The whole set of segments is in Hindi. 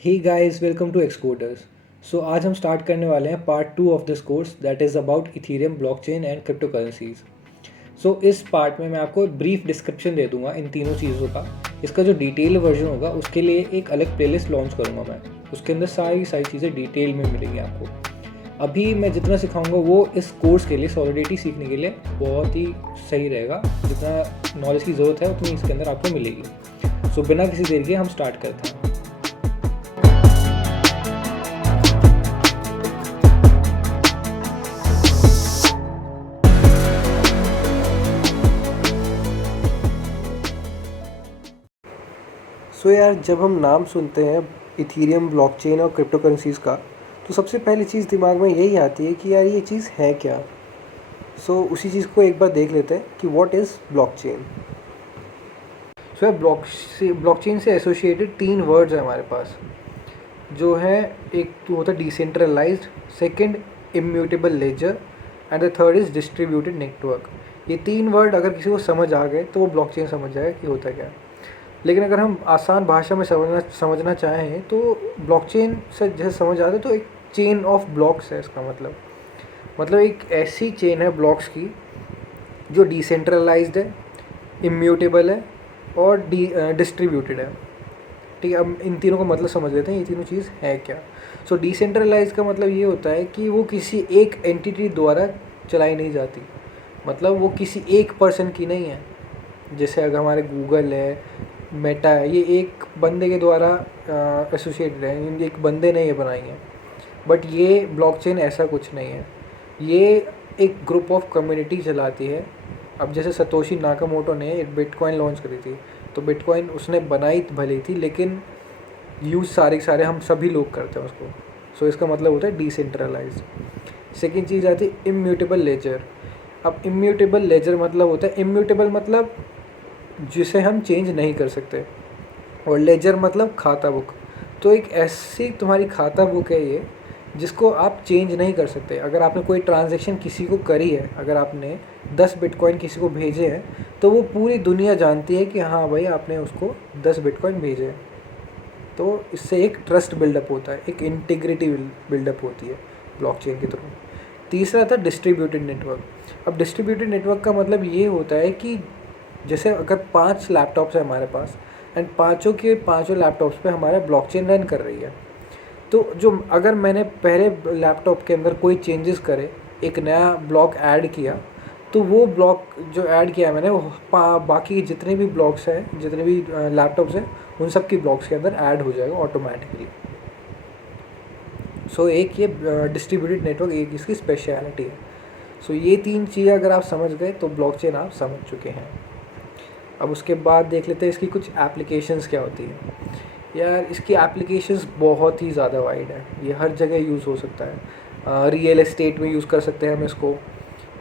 Hey guys, welcome to Xcoders. So आज हम स्टार्ट करने वाले हैं part 2 of this course that is about Ethereum blockchain and cryptocurrencies. So इस पार्ट में मैं आपको ब्रीफ डिस्क्रिप्शन दे दूंगा इन तीनों चीज़ों का। इसका जो डिटेल वर्जन होगा उसके लिए एक अलग प्लेलिस्ट लॉन्च करूंगा मैं। उसके अंदर सारी सारी चीज़ें डिटेल में मिलेंगी आपको। अभी मैं जितना सिखाऊंगा वो इस कोर्स के लिए, सॉलिडिटी सीखने के लिए बहुत ही सही रहेगा। जितना नॉलेज की ज़रूरत है उतनी इसके अंदर आपको मिलेगी। सो बिना किसी देर के हम स्टार्ट करते हैं। सो यार, जब हम नाम सुनते हैं इथीरियम, ब्लॉकचेन और क्रिप्टो करेंसीज़ का, तो सबसे पहली चीज़ दिमाग में यही आती है कि यार ये चीज़ है क्या। सो उसी चीज़ को एक बार देख लेते हैं कि व्हाट इज़ ब्लॉकचेन। सो यार, ब्लॉकचेन से एसोसिएटेड तीन वर्ड्स हैं हमारे पास, जो है एक तो होता है decentralised, second immutable ledger and the third is distributed network. ये तीन वर्ड अगर किसी को समझ आ गए तो वो ब्लॉकचेन समझ जाएगा कि होता क्या है। लेकिन अगर हम आसान भाषा में समझना चाहें तो ब्लॉकचेन से जैसे समझ आते तो एक चेन ऑफ ब्लॉक्स है। इसका मतलब एक ऐसी चेन है ब्लॉक्स की जो डिसेंट्रलाइज्ड है, इम्यूटेबल है और डिस्ट्रीब्यूटेड है। ठीक है, अब इन तीनों का मतलब समझ लेते हैं ये तीनों चीज़ है क्या। सो डिसेंट्रलाइज का मतलब ये होता है कि वो किसी एक एंटिटी द्वारा चलाई नहीं जाती। मतलब वो किसी एक पर्सन की नहीं है। जैसे अगर हमारे गूगल है, मेटा है, ये एक बंदे के द्वारा एसोसिएटेड है, एक बंदे ने ये बनाई है। बट ये ब्लॉकचेन ऐसा कुछ नहीं है। ये एक ग्रुप ऑफ कम्युनिटी चलाती है। अब जैसे सतोशी नाकामोटो ने एक बिटकॉइन लॉन्च करी थी, तो बिटकॉइन उसने बनाई भली थी, लेकिन यूज़ सारे हम सभी लोग करते हैं उसको। सो इसका मतलब होता है डिसेंट्रलाइज। सेकेंड चीज़ आती है इम्यूटेबल लेजर। अब इम्यूटेबल लेजर मतलब होता है, इम्यूटेबल मतलब जिसे हम चेंज नहीं कर सकते, और लेजर मतलब खाता बुक। तो एक ऐसी तुम्हारी खाता बुक है ये जिसको आप चेंज नहीं कर सकते। अगर आपने कोई ट्रांजैक्शन किसी को करी है, अगर आपने 10 बिटकॉइन किसी को भेजे हैं, तो वो पूरी दुनिया जानती है कि हाँ भाई आपने उसको 10 बिटकॉइन भेजे हैं। तो इससे एक ट्रस्ट बिल्डअप होता है, एक इंटीग्रिटी बिल्डअप होती है ब्लॉकचेन के थ्रू। तीसरा था डिस्ट्रीब्यूटेड नेटवर्क। अब डिस्ट्रीब्यूटेड नेटवर्क का मतलब ये होता है कि जैसे अगर 5 लैपटॉप्स है हमारे पास, एंड पाँचों के पाँचों लैपटॉप्स पे हमारा ब्लॉकचेन रन कर रही है, तो जो अगर मैंने पहले लैपटॉप के अंदर कोई चेंजेस करे, एक नया ब्लॉक ऐड किया, तो वो ब्लॉक जो ऐड किया मैंने वो बाकी जितने भी ब्लॉक्स हैं, जितने भी लैपटॉप्स हैं, उन सब की ब्लॉक्स के अंदर ऐड हो जाएगा ऑटोमेटिकली। सो एक ये डिस्ट्रीब्यूटेड नेटवर्क एक इसकी स्पेशलिटी है। सो ये तीन चीज़ें अगर आप समझ गए तो ब्लॉकचेन आप समझ चुके हैं। अब उसके बाद देख लेते हैं इसकी कुछ एप्लीकेशंस क्या होती है। यार, इसकी एप्लीकेशंस बहुत ही ज़्यादा वाइड है, ये हर जगह यूज़ हो सकता है। रियल एस्टेट में यूज़ कर सकते हैं हम इसको,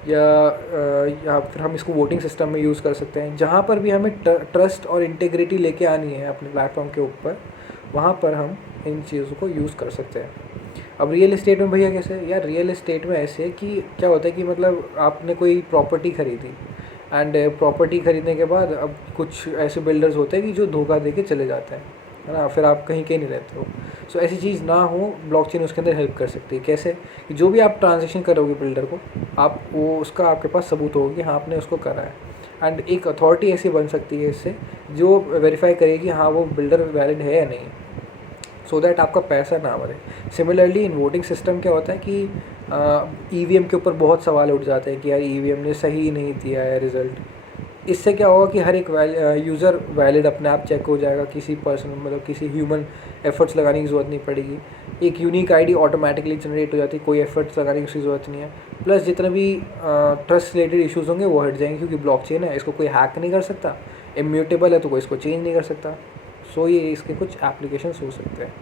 या फिर हम इसको वोटिंग सिस्टम में यूज़ कर सकते हैं। जहाँ पर भी हमें ट्रस्ट और इंटीग्रिटी लेके आनी है अपने प्लेटफॉर्म के ऊपर, वहाँ पर हम इन चीज़ों को यूज़ कर सकते हैं। अब रियल एस्टेट में भैया कैसे? यार, रियल एस्टेट में ऐसे है कि क्या होता है कि मतलब आपने कोई प्रॉपर्टी खरीदी, एंड प्रॉपर्टी खरीदने के बाद अब कुछ ऐसे बिल्डर्स होते हैं कि जो धोखा दे के चले जाते हैं, है ना, फिर आप कहीं नहीं रहते हो। सो ऐसी चीज़ ना हो, ब्लॉकचेन उसके अंदर हेल्प कर सकती है। कैसे? कि जो भी आप ट्रांजेक्शन करोगे बिल्डर को, आप वो उसका आपके पास सबूत होगा कि हाँ आपने उसको करा है, एंड एक अथॉरिटी ऐसी बन सकती है इससे जो वेरीफाई करेगी हाँ वो बिल्डर वैलिड है या नहीं, सो दैट आपका पैसा ना मरे। सिमिलरली इन वोटिंग सिस्टम क्या होता है कि ईवीएम के ऊपर बहुत सवाल उठ जाते हैं कि यार ईवीएम ने सही नहीं दिया है रिज़ल्ट। इससे क्या होगा कि हर एक यूज़र वैलिड अपने आप चेक हो जाएगा, किसी पर्सन मतलब किसी ह्यूमन एफर्ट्स लगाने की ज़रूरत नहीं पड़ेगी। एक यूनिक आईडी ऑटोमेटिकली जनरेट हो जाती है, कोई एफर्ट्स लगाने की उसकी ज़रूरत नहीं है। प्लस जितने भी ट्रस्ट रिलेटेड इश्यूज़ होंगे वो हट जाएंगे, क्योंकि ब्लॉकचेन है, इसको कोई हैक नहीं कर सकता, इम्यूटेबल है तो कोई इसको चेंज नहीं कर सकता। सो ये इसके कुछ एप्लीकेशंस हो सकते हैं।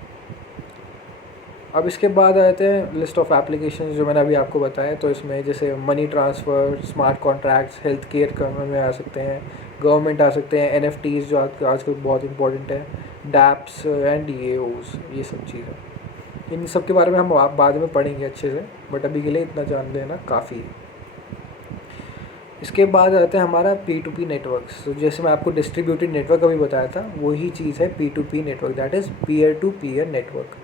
अब इसके बाद आते हैं लिस्ट ऑफ एप्लीकेशंस जो मैंने अभी आपको बताया। तो इसमें जैसे money transfer, smart contracts, health care में आ सकते हैं, गवर्नमेंट आ सकते हैं, एनएफटीज़ जो आजकल बहुत इंपॉर्टेंट है, डैप्स एंड ये सब चीज़ें। इन सब के बारे में हम बाद में पढ़ेंगे अच्छे से, बट अभी के लिए इतना जान लेना काफ़ी है। इसके बाद आता है हमारा P2P नेटवर्क। तो जैसे मैं आपको डिस्ट्रीब्यूटेड नेटवर्क अभी बताया था, वही चीज़ है P2P network, that is peer to peer network.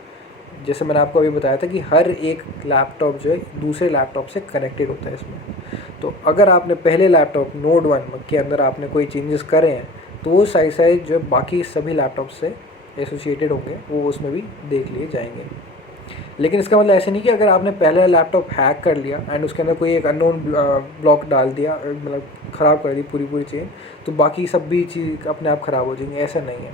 जैसे मैंने आपको अभी बताया था कि हर एक लैपटॉप जो है दूसरे लैपटॉप से कनेक्टेड होता है इसमें। तो अगर आपने पहले लैपटॉप नोड 1 के अंदर आपने कोई चेंजेस करे हैं, तो वो साइड साइड जो बाकी सभी लैपटॉप से एसोसिएटेड होंगे वो उसमें भी देख लिए जाएंगे। लेकिन इसका मतलब ऐसे नहीं कि अगर आपने पहले लैपटॉप हैक कर लिया एंड उसके अंदर कोई एक अननोन ब्लॉक डाल दिया, मतलब ख़राब कर दी पूरी चेन, तो बाकी सब भी चीज़ अपने आप ख़राब हो जाएंगी, ऐसा नहीं है।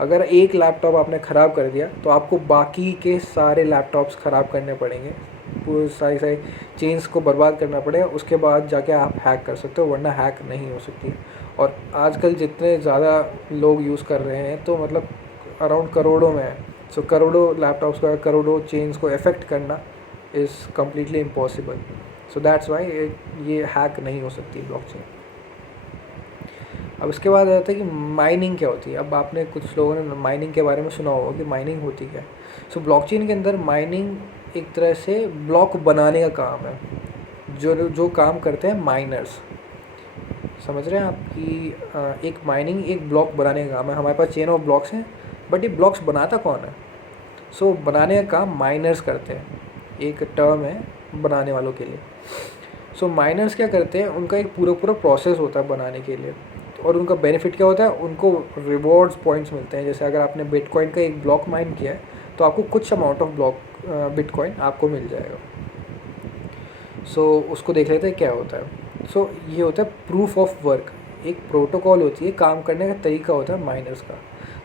अगर एक लैपटॉप आपने ख़राब कर दिया तो आपको बाकी के सारे लैपटॉप्स ख़राब करने पड़ेंगे, पूरे सारी चेन्स को बर्बाद करना पड़ेगा, उसके बाद जाके आप हैक कर सकते हो, वरना हैक नहीं हो सकती। और आजकल जितने ज़्यादा लोग यूज़ कर रहे हैं तो मतलब अराउंड करोड़ों में है। सो करोड़ों लैपटॉप्स का करोड़ों चेन्स को अफेक्ट करना is completely impossible. So that's why ये हैक नहीं हो सकती ब्लॉकचेन। अब इसके बाद आता है कि माइनिंग क्या होती है। अब आपने कुछ लोगों ने माइनिंग के बारे में सुना होगा कि माइनिंग होती क्या है। सो ब्लॉकचेन के अंदर माइनिंग एक तरह से ब्लॉक बनाने का काम है, जो काम करते हैं माइनर्स। समझ रहे हैं आप कि एक माइनिंग एक ब्लॉक बनाने का काम है। हमारे पास चेन ऑफ ब्लॉक्स हैं, बट ये ब्लॉक्स बनाता कौन है? सो बनाने का काम माइनर्स करते हैं, एक टर्म है बनाने वालों के लिए। सो माइनर्स क्या करते हैं, उनका एक पूरा प्रोसेस होता है बनाने के लिए, और उनका बेनिफिट क्या होता है, उनको रिवॉर्ड्स पॉइंट्स मिलते हैं। जैसे अगर आपने बिटकॉइन का एक ब्लॉक माइन किया है तो आपको कुछ अमाउंट ऑफ ब्लॉक बिटकॉइन आपको मिल जाएगा। सो उसको देख लेते हैं क्या होता है। सो ये होता है प्रूफ ऑफ वर्क, एक प्रोटोकॉल होती है, काम करने का तरीका होता है माइनर्स का।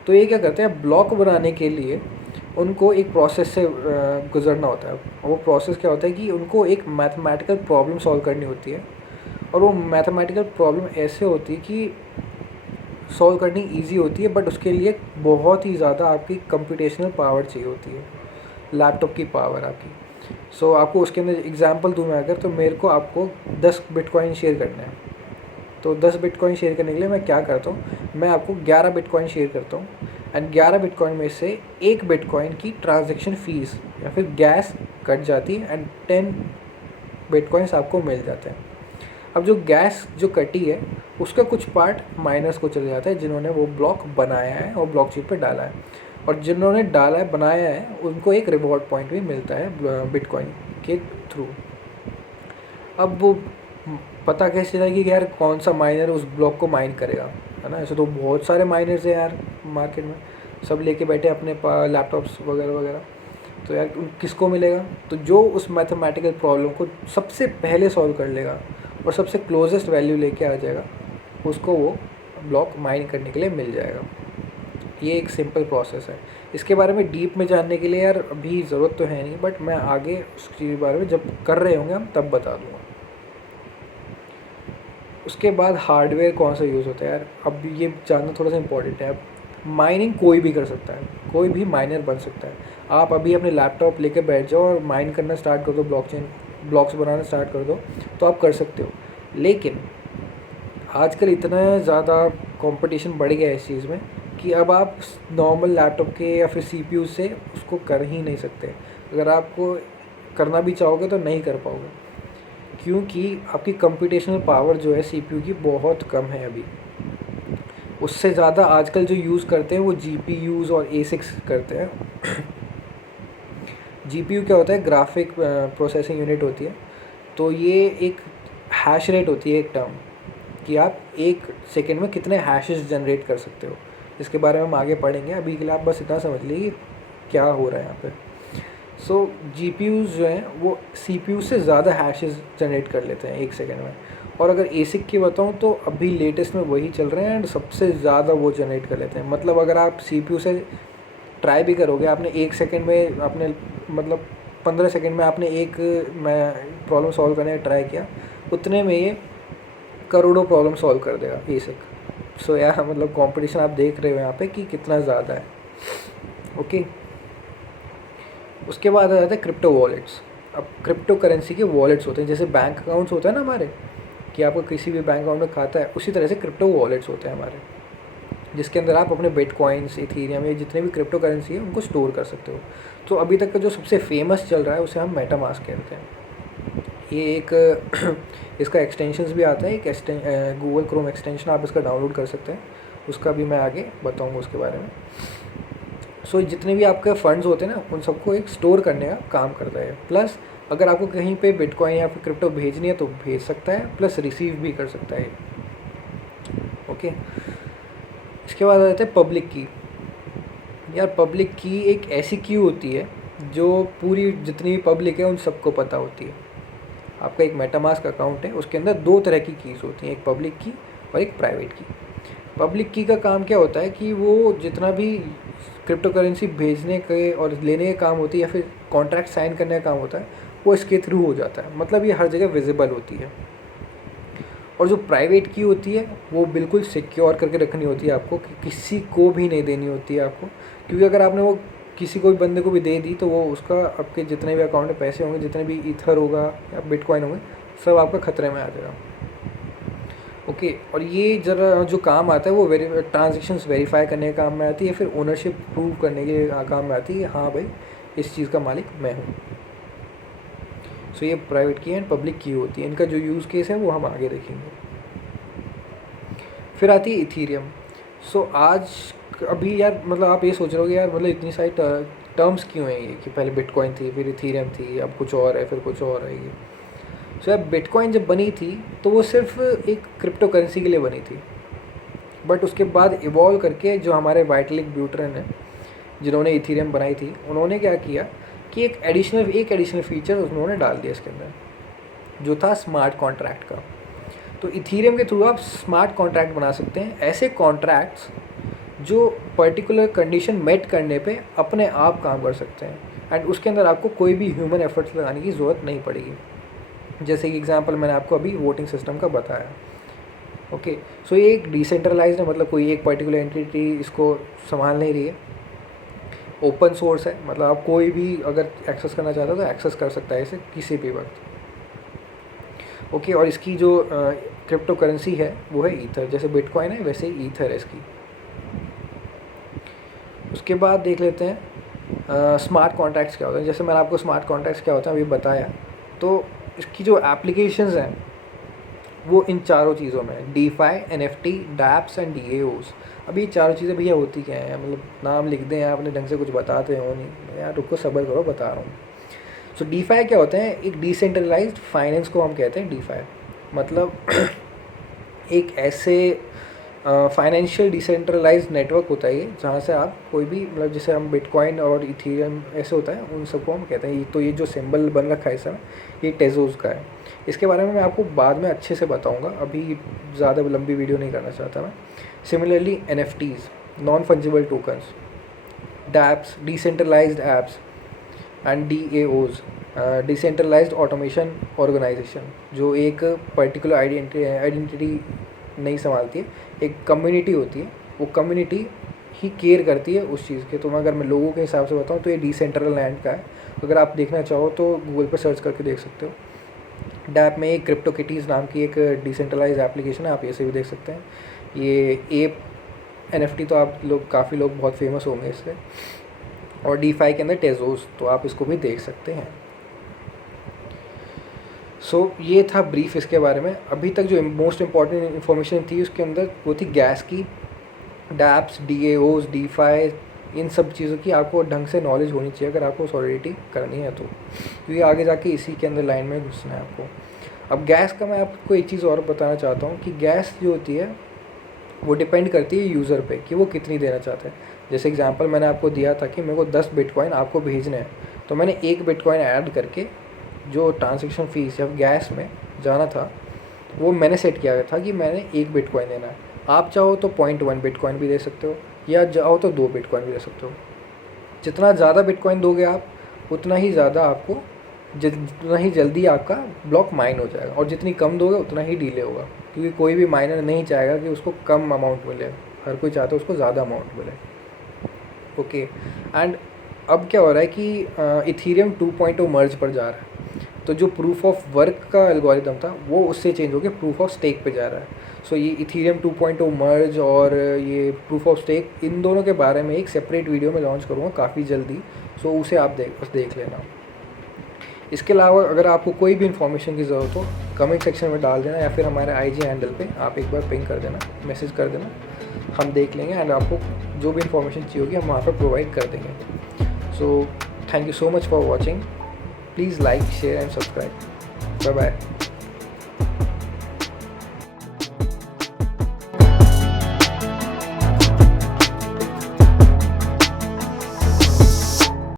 तो ये क्या करते हैं, ब्लॉक बनाने के लिए उनको एक प्रोसेस से गुजरना होता है। वो प्रोसेस क्या होता है कि उनको एक मैथमेटिकल प्रॉब्लम सॉल्व करनी होती है, और वो मैथमेटिकल प्रॉब्लम ऐसे होती है कि सॉल्व करनी इजी होती है, बट उसके लिए बहुत ही ज़्यादा आपकी कंप्यूटेशनल पावर चाहिए होती है, लैपटॉप की पावर आपकी। सो आपको उसके अंदर एग्जांपल दूँ मैं अगर, तो मेरे को आपको 10 बिटकॉइन शेयर करना है। तो 10 बिटकॉइन शेयर करने के लिए मैं क्या करता हूँ, मैं आपको 11 बिटकॉइन शेयर करता हूँ, एंड 11 बिटकॉइन में से एक बिटकॉइन की ट्रांजैक्शन फ़ीस या फिर गैस कट जाती है, एंड 10 बिटकॉइंस आपको मिल जाते हैं। अब जो गैस जो कटी है उसका कुछ पार्ट माइनर्स को चले जाता है, जिन्होंने वो ब्लॉक बनाया है और ब्लॉकचेन पे डाला है, और जिन्होंने डाला है बनाया है उनको एक रिवॉर्ड पॉइंट भी मिलता है बिटकॉइन के थ्रू। अब वो पता कैसे चला कि यार कौन सा माइनर उस ब्लॉक को माइन करेगा, है ना। ऐसे तो बहुत सारे माइनर्स हैं यार मार्केट में, सब लेके बैठे अपने लैपटॉप्स वगैरह वगैरह। तो यार किसको मिलेगा, तो जो उस मैथमेटिकल प्रॉब्लम को सबसे पहले सॉल्व कर लेगा और सबसे क्लोजेस्ट वैल्यू लेके आ जाएगा, उसको वो ब्लॉक माइन करने के लिए मिल जाएगा। ये एक सिंपल प्रोसेस है। इसके बारे में डीप में जानने के लिए यार अभी ज़रूरत तो है नहीं, बट मैं आगे उसके बारे में जब कर रहे होंगे हम तब बता दूँगा। उसके बाद हार्डवेयर कौन सा यूज़ होता है यार, अब ये जानना थोड़ा सा इंपॉर्टेंट है। अब माइनिंग कोई भी कर सकता है, कोई भी माइनर बन सकता है। आप अभी अपने लैपटॉप लेके बैठ जाओ और माइन करना स्टार्ट कर दो, ब्लॉकचेन ब्लॉक्स बनाना स्टार्ट कर दो, तो आप कर सकते हो। लेकिन आजकल इतना ज़्यादा कंपटीशन बढ़ गया है इस चीज़ में कि अब आप नॉर्मल लैपटॉप के या फिर सीपीयू से उसको कर ही नहीं सकते। अगर आपको करना भी चाहोगे तो नहीं कर पाओगे, क्योंकि आपकी कंप्यूटेशनल पावर जो है सीपीयू की बहुत कम है अभी। उससे ज़्यादा आजकल जो यूज़ करते हैं वो जीपीयूज़ और एसिक्स करते हैं। जीपीयू क्या होता है, ग्राफिक प्रोसेसिंग यूनिट होती है। तो ये एक हैश रेट होती है, एक टर्म, कि आप एक सेकेंड में कितने हैशेस जनरेट कर सकते हो। इसके बारे में हम आगे पढ़ेंगे, अभी के लिए आप बस इतना समझ लीजिए क्या हो रहा है यहाँ पे। सो जीपीयूज़ जो हैं वो सीपीयू से ज़्यादा हैशेस जनरेट कर लेते हैं एक सेकेंड में। और अगर एसिक की बताऊँ तो अभी लेटेस्ट में वही चल रहे हैं एंड सबसे ज़्यादा वो जनरेट कर लेते हैं। मतलब अगर आप सीपीयू से ट्राई भी करोगे, आपने एक सेकेंड में आपने मतलब 15 सेकेंड में आपने एक मैं प्रॉब्लम सॉल्व करने का ट्राई किया, उतने में ये करोड़ों प्रॉब्लम सॉल्व कर देगा एसिक। सो यार मतलब कंपटीशन आप देख रहे हो यहाँ पे कि कितना ज़्यादा है। ओके, उसके बाद आ जाता है क्रिप्टो वॉलेट्स। अब क्रिप्टो करेंसी के वॉलेट्स होते हैं, जैसे बैंक अकाउंट्स होते हैं ना हमारे, कि आपका किसी भी बैंक अकाउंट में खाता है, उसी तरह से क्रिप्टो वॉलेट्स होते हैं हमारे, जिसके अंदर आप अपने बिटकॉइंस, इथीरियम, ये जितने भी क्रिप्टो करेंसी है उनको स्टोर कर सकते हो। तो अभी तक का जो सबसे फेमस चल रहा है उसे हम मेटामास्क कहते हैं। ये एक इसका एक्सटेंशंस भी आता है, एक गूगल क्रोम एक्सटेंशन आप इसका डाउनलोड कर सकते हैं, उसका भी मैं आगे बताऊंगा उसके बारे में। सो जितने भी आपके फंड्स होते हैं ना, उन सबको एक स्टोर करने का काम करता है। प्लस अगर आपको कहीं पे बिटकॉइन या फिर क्रिप्टो भेजनी है तो भेज सकता है, प्लस रिसीव भी कर सकता है। ओके, इसके बाद आ जाते हैं पब्लिक की। यार पब्लिक की एक ऐसी की होती है जो पूरी जितनी भी पब्लिक है उन सबको पता होती है। आपका एक मेटामास्क अकाउंट है, उसके अंदर दो तरह की कीज़ होती हैं, एक पब्लिक की और एक प्राइवेट की। पब्लिक की का काम क्या होता है कि वो जितना भी क्रिप्टो करेंसी भेजने के और लेने का काम होती है या फिर कॉन्ट्रैक्ट साइन करने का काम होता है, वो इसके थ्रू हो जाता है। मतलब ये हर जगह विजिबल होती है। और जो प्राइवेट की होती है वो बिल्कुल सिक्योर करके रखनी होती है आपको, कि किसी को भी नहीं देनी होती है आपको। क्योंकि अगर आपने वो किसी को भी बंदे को भी दे दी तो वो उसका आपके जितने भी अकाउंट में पैसे होंगे, जितने भी ईथर होगा या बिटकॉइन होंगे, सब आपका ख़तरे में आ जाएगा। ओके, और ये ज़रा जो काम आता है वो ट्रांजेक्शन्स वेरीफाई करने का काम में आती है, फिर ओनरशिप प्रूव करने के काम में आती है, हाँ भाई इस चीज़ का मालिक मैं हूँ। सो ये प्राइवेट की एंड पब्लिक की होती है। इनका जो यूज़ केस है वो हम आगे देखेंगे। फिर आती है इथीरियम। सो आज अभी यार मतलब आप ये सोच रहे हो कि यार मतलब इतनी सारी टर्म्स क्यों हैं ये, कि पहले बिटकॉइन थी, फिर इथीरियम थी, अब कुछ और है, फिर कुछ और है ये। सो यार बिटकॉइन जब बनी थी तो वो सिर्फ एक क्रिप्टो करेंसी के लिए बनी थी, बट उसके बाद इवॉल्व करके जो हमारे वाइटलिक ब्यूटरन है जिन्होंने इथीरियम बनाई थी, उन्होंने क्या किया कि एक एडिशनल फीचर उन्होंने डाल दिया इसके अंदर, जो था स्मार्ट कॉन्ट्रैक्ट का। तो इथीरियम के थ्रू आप स्मार्ट कॉन्ट्रैक्ट बना सकते हैं, ऐसे कॉन्ट्रैक्ट्स जो पर्टिकुलर कंडीशन मेट करने पे अपने आप काम कर सकते हैं, एंड उसके अंदर आपको कोई भी ह्यूमन एफर्ट्स लगाने की ज़रूरत नहीं पड़ेगी। जैसे कि एग्जांपल मैंने आपको अभी वोटिंग सिस्टम का बताया। ओके, सो ये एक डिसेंट्रलाइज्ड है, मतलब कोई एक पर्टिकुलर एंटिटी इसको संभाल नहीं रही है। ओपन सोर्स है, मतलब आप कोई भी अगर एक्सेस करना चाहता है तो एक्सेस कर सकता है इसे किसी भी वक्त। ओके, और इसकी जो क्रिप्टो करेंसी है वो है ईथर। जैसे बिटकॉइन है वैसे ही ईथर है इसकी। उसके बाद देख लेते हैं स्मार्ट कॉन्ट्रैक्ट्स क्या होते हैं। जैसे मैंने आपको स्मार्ट कॉन्ट्रैक्ट्स क्या होता है अभी बताया, तो इसकी जो एप्लीकेशंस हैं वो इन चारों चीज़ों में, डीफाई, एनएफटी, डैप्स एंड डीएओज। अभी ये चारों चीज़ें भैया होती क्या हैं, मतलब नाम लिख दें आप अपने ढंग से, कुछ बताते हो नहीं यार, रुको सब्र करो, बता रहा हूँ। सो डीफाई क्या होते हैं, एक डिसेंट्रलाइज्ड फाइनेंस को हम कहते हैं डीफाई। मतलब एक ऐसे फाइनेंशियल डिसेंट्रलाइज्ड नेटवर्क होता है ये, जहाँ से आप कोई भी, मतलब जैसे हम बिटकॉइन और इथीरियम ऐसे होता है, उन सबको हम कहते हैं। तो ये जो सिंबल बन रखा है इसमें, ये टेजोस का है। इसके बारे में मैं आपको बाद में अच्छे से बताऊंगा, अभी ज़्यादा लंबी वीडियो नहीं करना चाहता मैं। Similarly NFTs, non fungible tokens, dapps, decentralised apps and DAOs, decentralised automation organisation, जो एक पर्टिकुलर आइडेंटिटी नहीं संभालती है, एक कम्युनिटी होती है, वो कम्युनिटी ही केयर करती है उस चीज़ के। तो अगर मैं लोगों के हिसाब से बताऊँ तो ये डिसेंट्रल लैंड का है। अगर आप देखना चाहो तो गूगल पर सर्च करके देख सकते हो। डैप में एक क्रिप्टो किटीज़ नाम की एक डिसेंट्रलाइज एप्लीकेशन है, आप ऐसे भी देख सकते हैं। ये एप एनएफटी तो आप लोग काफ़ी लोग बहुत फेमस होंगे इससे। और डीफाई के अंदर टेजोस, तो आप इसको भी देख सकते हैं। सो ये था ब्रीफ इसके बारे में। अभी तक जो मोस्ट इम्पॉर्टेंट इन्फॉर्मेशन थी उसके अंदर वो थी गैस की, डैप्स, डीएओज, डीफाई, इन सब चीज़ों की आपको ढंग से नॉलेज होनी चाहिए अगर आपको सॉलिडिटी करनी है तो, क्योंकि आगे जाके इसी के अंदर लाइन में घुसना है आपको। अब गैस का मैं आपको एक चीज़ और बताना चाहता हूँ कि गैस जो होती है वो डिपेंड करती है यूज़र पे कि वो कितनी देना चाहते हैं। जैसे एग्जांपल मैंने आपको दिया था कि मेरे को 10 बिटकॉइन आपको भेजने हैं, तो मैंने 1 बिटकॉइन ऐड करके जो ट्रांजैक्शन फ़ीस जब गैस में जाना था वो मैंने सेट किया था कि मैंने 1 बिटकॉइन देना है। आप चाहो तो 0.1 बिटकॉइन भी दे सकते हो, या चाहो तो 2 बिटकॉइन भी दे सकते हो। जितना ज़्यादा बिटकॉइन दोगे आप, उतना ही ज़्यादा आपको, जितना ही जल्दी आपका ब्लॉक माइन हो जाएगा, और जितनी कम दोगे उतना ही डिले होगा, क्योंकि कोई भी माइनर नहीं चाहेगा कि उसको कम अमाउंट मिले, हर कोई चाहता है उसको ज़्यादा अमाउंट मिले। ओके, एंड अब क्या हो रहा है कि इथीरियम 2.0 मर्ज पर जा रहा है, तो जो प्रूफ ऑफ वर्क का एल्गोरिदम था वो उससे चेंज होकर प्रूफ ऑफ स्टेक पे जा रहा है। सो ये इथीरियम 2.0 मर्ज और ये प्रूफ ऑफ स्टेक, इन दोनों के बारे में एक सेपरेट वीडियो में लॉन्च करूँगा काफ़ी जल्दी, सो उसे आप देख लेना। इसके अलावा अगर आपको कोई भी इन्फॉर्मेशन की ज़रूरत हो कमेंट सेक्शन में डाल देना, या फिर हमारे IG हैंडल पे आप एक बार पिंग कर देना, मैसेज कर देना, हम देख लेंगे एंड आपको जो भी इन्फॉर्मेशन चाहिए होगी हम वहाँ पर प्रोवाइड कर देंगे। So thank you so much for watching, please like share and subscribe, bye bye.